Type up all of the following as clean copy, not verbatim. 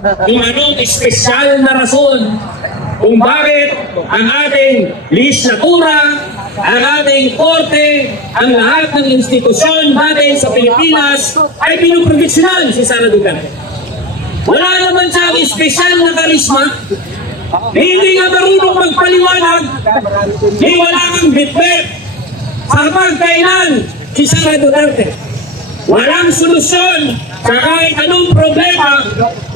kung anong espesyal na rason kung bakit ang ating legislatura, ang ating korte, ang lahat ng institusyon natin sa Pilipinas ay pinuproteksyonan si Sara Duterte. Wala naman siyang espesyal na karisma, hindi nga marunong magpaliwanag, hindi wala kang bitbit sa pagkainan si Sara Duterte. Walang solusyon sa kahit anong problema,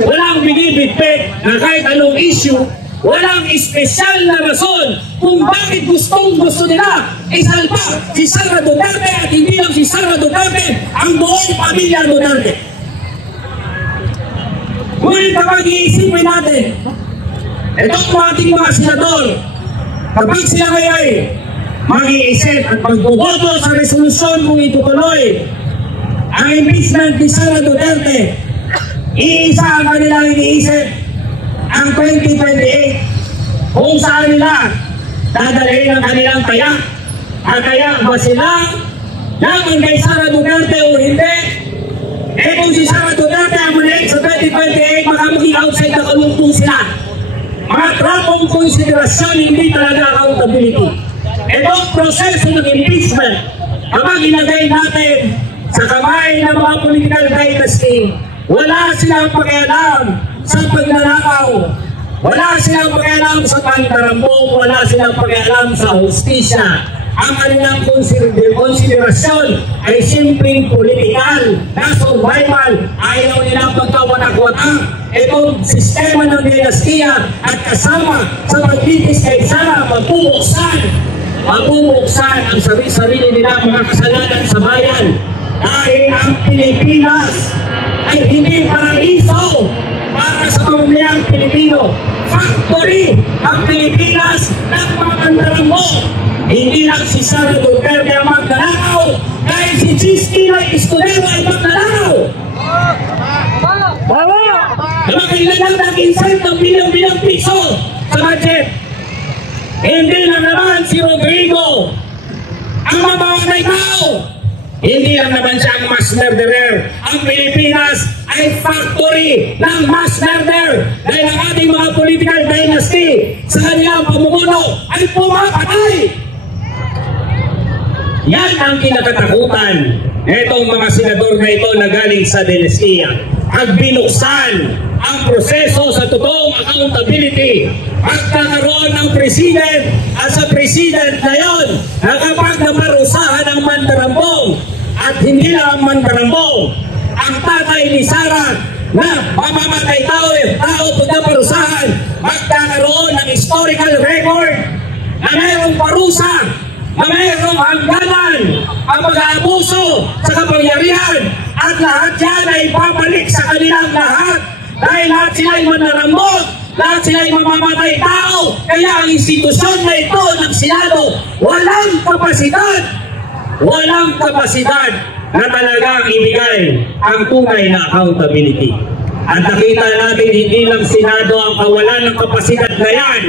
walang binibitbit na kahit anong issue, walang espesyal na rason kung bakit gustong-gusto nila isalpa si Sara Duterte at hindi lang si Sara Duterte, ang buong pamilya Duterte. Ngunit kapag iisipin natin, itong ating mga senador, kapag sila ay mag-iisip at magboboto sa resolusyon kung itutuloy ang impeachment ni Sara Duterte, iisa ang kanilang iniisip, ang 2028, kung saan nila dadalhin ang kanilang tayak. At kaya ba sila laban kay Sara Duterte o hindi? Eh kung si Sara Duterte ang muli sa 2028, baka maging outside na kalungkong sila. Mga trapong konsiderasyon, hindi talaga accountability. Itong proseso ng impeachment, kapag ilagay natin sa kamay ng mga political dynasty, wala silang pakialam sa pagnanakaw, wala silang pakialam sa pantarambong, wala silang pakialam sa hustisya. Ang kanilang konsiderasyon ay simpleng politikal na survival. Ayaw nilang pagkawanak-wanak itong sistema ng dinastiya at kasama sa pagtitis kay Sara, mabubuksan ang sarili nila mga kasalanan sa bayan. Dahil ang Pilipinas ay hindi paraiso para sa pamilyang Pilipino. Factory ang Pilipinas ng mga mandaramo. Hindi lang si Sara Duterte ang magnanakaw, dahil si Chis Escudero ay magnanakaw. Nakakailan lang nag-insert ng bilang-bilang piso sa budget. Hindi lang naman si Rodrigo ang mamamatay tao. Hindi lang naman siya ang mass murderer. Ang Pilipinas ay factory ng mass murder dahil ang ating mga political dynasty sa kanilang pamumuno ay pumapatay. Yan ang kinakatakutan itong mga senador na ito na galing sa dinastiya. At binuksan ang proseso sa totoong accountability. Pagkakaroon ng president at sa president na yun na kapag namarusahan ang mandarambong at hindi lang ang mandarambong, ang tatay ni Sara na mamamatay tao pag naparusahan, magkakaroon ng historical record na mayroong parusa, na mayroong hangganan ang pag-aabuso sa kapangyarihan, at lahat yan ay babalik sa kanilang lahat dahil lahat sila ay manarambot, lahat sila ay mamamatay tao. Kaya ang institusyon na ito ng Senado walang kapasidad na talagang ibigay ang tunay na accountability. At nakita natin hindi lang Senado ang kawalan ng kapasidad na yan.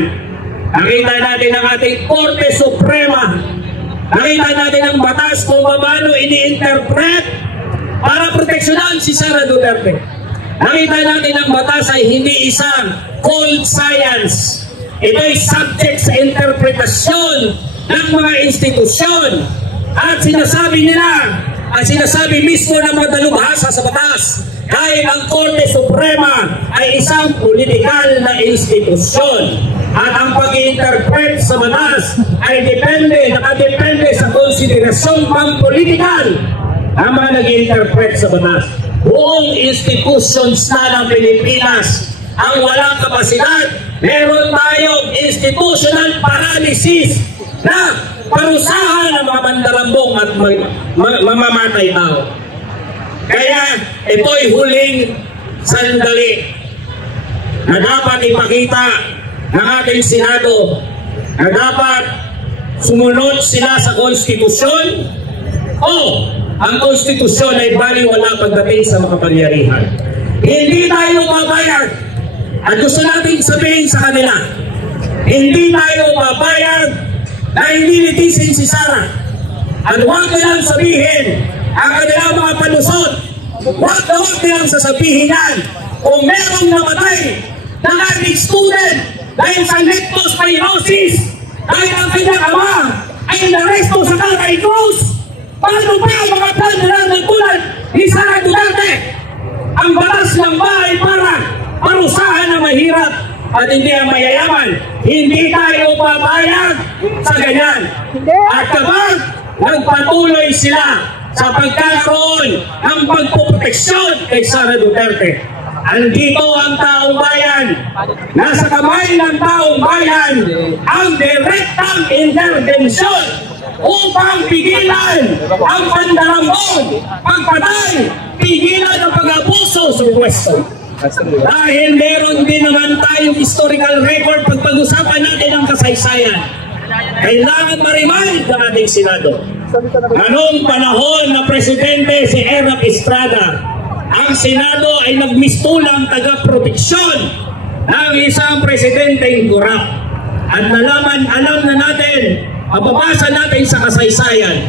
Nakita natin ang ating Korte Suprema. Nakita natin ang batas kung paano ini-interpret para proteksyonan si Sara Duterte. Nakita natin ang batas ay hindi isang cold science. Ito ay subject sa interpretasyon ng mga institusyon. At sinasabi nila, at sinasabi mismo ng mga dalubhasa sa batas, dahil ang Korte Suprema ay isang politikal na institusyon. At ang pag-i-interpret sa batas ay nakadepende sa konsiderasyon pang-politikal ang mga nag-i-interpret sa batas. Buong institutions na ng Pilipinas ang walang kapasidad. Meron tayong institutional paralysis na parusahan ang mga mandarambong at mamamatay tao. Kaya ito'y huling sandali na dapat ipakita ng ating Senado na dapat sumunod sila sa konstitusyon o ang konstitusyon ay baliwala pagdating sa makapangyarihan. Hindi tayo babayag, at gusto nating sabihin sa kanila, hindi tayo babayag na hindi litisin si Sara. At huwag nilang sabihin ang kanilang mga palusot. Huwag nilang sasabihin yan kung merong namatay na ating student dahil sa leptospirosis, dahil ang kanyang ama ay naresto sa Tatay Cruz, paano pa ang mga plan na nagtulad ni Sara Duterte? Ang batas ng bahay para parusahan na mahirap at hindi ang mayayaman. Hindi tayo papayag sa ganyan. At kapag nagpatuloy sila sa pagkakaroon ng pagpuproteksyon kay Sara Duterte, andito ang taong bayan. Nasa kamay ng taong bayan ang direktang intervensyon upang pigilan ang pandarambon, pagpatay, pigilan ang pag-abuso sa pwesto. Dahil meron din naman tayong historical record pag pag-usapan natin ang kasaysayan. Kailangan ma-remind ng ating Senado. Anong panahon na Presidente si Erap Estrada, ang Senado ay nagmistulang taga-proteksyon ng isang presidenteng korap. At alam na natin, mababasa natin sa kasaysayan,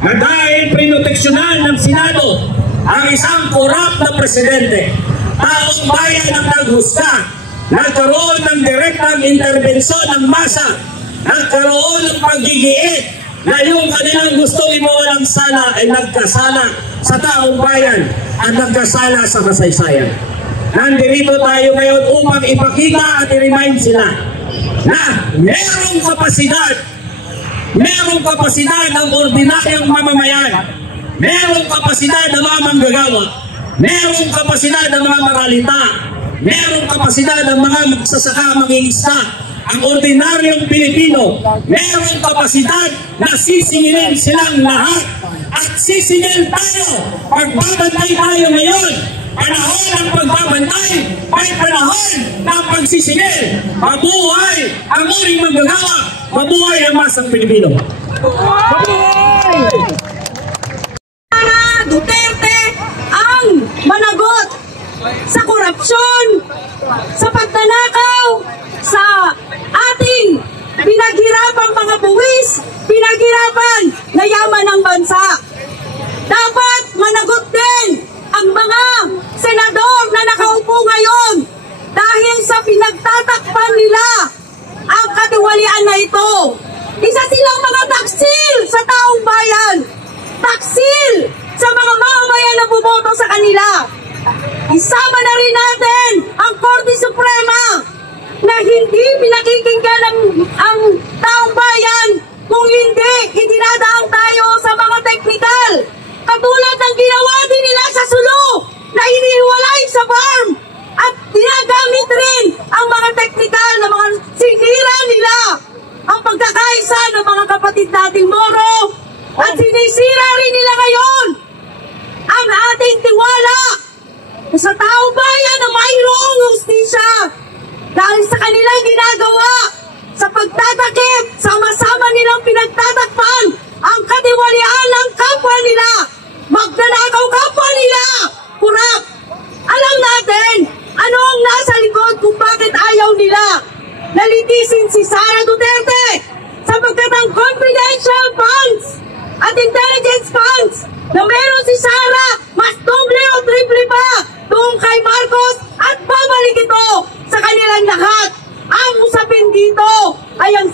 na dahil pinoteksyonan ng Senado ang isang korap na presidente, taong bayan ang naghusga, nagkaroon ng direktang interbensyon ng masa, nagkaroon ng paggigiit na yung kanilang gustong imawalang sala ay nagkasala sa taong bayan at nagkasala sa kasaysayan. Nandito tayo ngayon upang ipakita at i-remind sila na merong kapasidad ng ordinaryong mamamayan, merong kapasidad ng mga manggagawa, merong kapasidad ng mga maralita, merong kapasidad ng mga magsasaka, mangingisda, ang ordinaryong Pilipino, merong kapasidad na sisingilin silang lahat at sisingil tayo. Pagbabantay tayo ngayon, panahon ng pagbabantay ay panahon ng pagsisingil. Mabuhay ang uring manggagawa, mabuhay ang masang Pilipino. Duterte ang managot sa korupsyon, sa pagnanakaw, sa ating pinaghirapang mga buwis, pinaghirapan na yaman ng bansa. Dapat managot din ang mga senador na nakaupo ngayon dahil sa pinagtatakpan nila ang katiwalian na ito. Isa silang mga taksil sa taong bayan, taksil sa mga mamamayan na bumoto sa kanila. Isama na rin natin ang Korte Suprema na hindi pinakikinggan ang taong bayan kung hindi idinadaang tayo sa mga teknikal. Katulad ng ginawa din nila sa Sulu na inihiwalay sa farm at ginagamit rin ang mga teknikal na mga sinira nila ang pagkakaisa ng mga kapatid nating Moro at sinisira rin nila ngayon ang ating tiwala sa taong bayan na mayroong hustisya dahil sa kanilang ginagawa sa pagtatakip, sama-sama nilang pinagtatakpan ang katiwalian ng kapwa nila, magnanakaw kapwa nila, kurap. Alam natin ano ang nasa likod kung bakit ayaw nila nalitisin si Sara Duterte sapagkat ang confidential funds at intelligence funds na meron si Sara mas doble o triple pa doon kay Marcos at babalik ito sa kanilang lahat. Ang usapin dito ay ang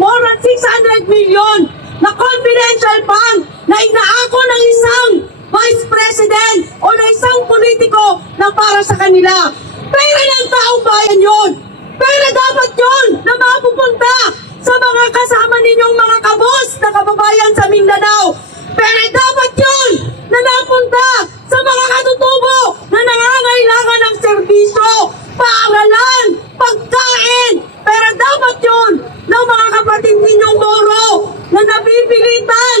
more than 600 million na confidential fund na inaako ng isang vice president o na isang politiko na para sa kanila. Pera ng taong bayan yun. Pera dapat yun na mapupunta sa mga kasama ninyong mga kabos na kababayan sa Mindanao. Pera dapat yun na napunta sa mga katutubo na nangangailangan ng serbisyo, paaralan, pagkain. Pero dapat yun ng mga kapatid ninyong Moro na napipilitan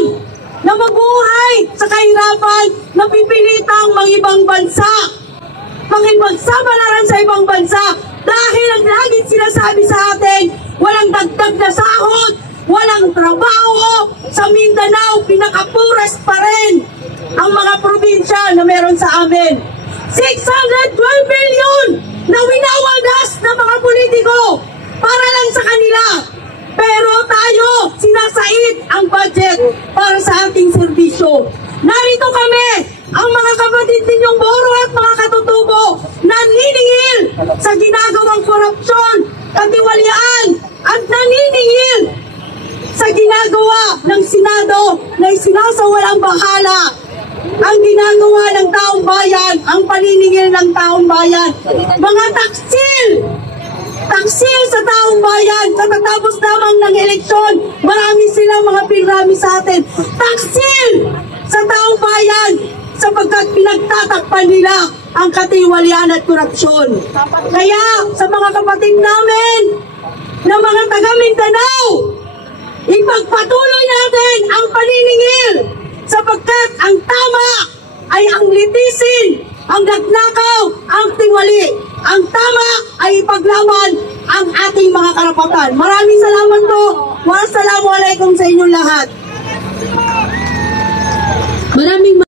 na mabuhay sa kahirapan, napipilitang mang-ibang bansa, magsabalaran sa ibang bansa. Dahil ang laging sinasabi sa atin, walang dagdag na sahod, walang trabaho. Sa Mindanao, pinakapuras pa rin ang mga probinsya na meron sa amin. 612 million na winawagas ng mga politiko para lang sa kanila. Pero tayo, sinasaid ang budget para sa ating serbisyo. Narito kami, ang mga kapatid ninyong Moro at mga katutubo naniningil sa ginagawang korupsyon, katiwalian, at naniningil sa ginagawa ng Senado na isinasawalang bahala ang ginagawa ng taong bayan, ang paniningil ng taong bayan. Mga taksil sa taong bayan, katatapos lamang ng eleksyon, marami silang mga pinrami sa atin. Taksil sa taong bayan, sapagkat pinagtatakpan nila ang katiwalian at korupsyon. Kaya sa mga kapatid namin na mga taga Mindanao, ipagpatuloy natin ang paniningil sapagkat ang tama ay ang litisin, ang nagnakaw, ang tiwali. Ang tama ay ipaglaban ang ating mga karapatan. Maraming salamat po. Wassalamualaikum sa inyong lahat. Maraming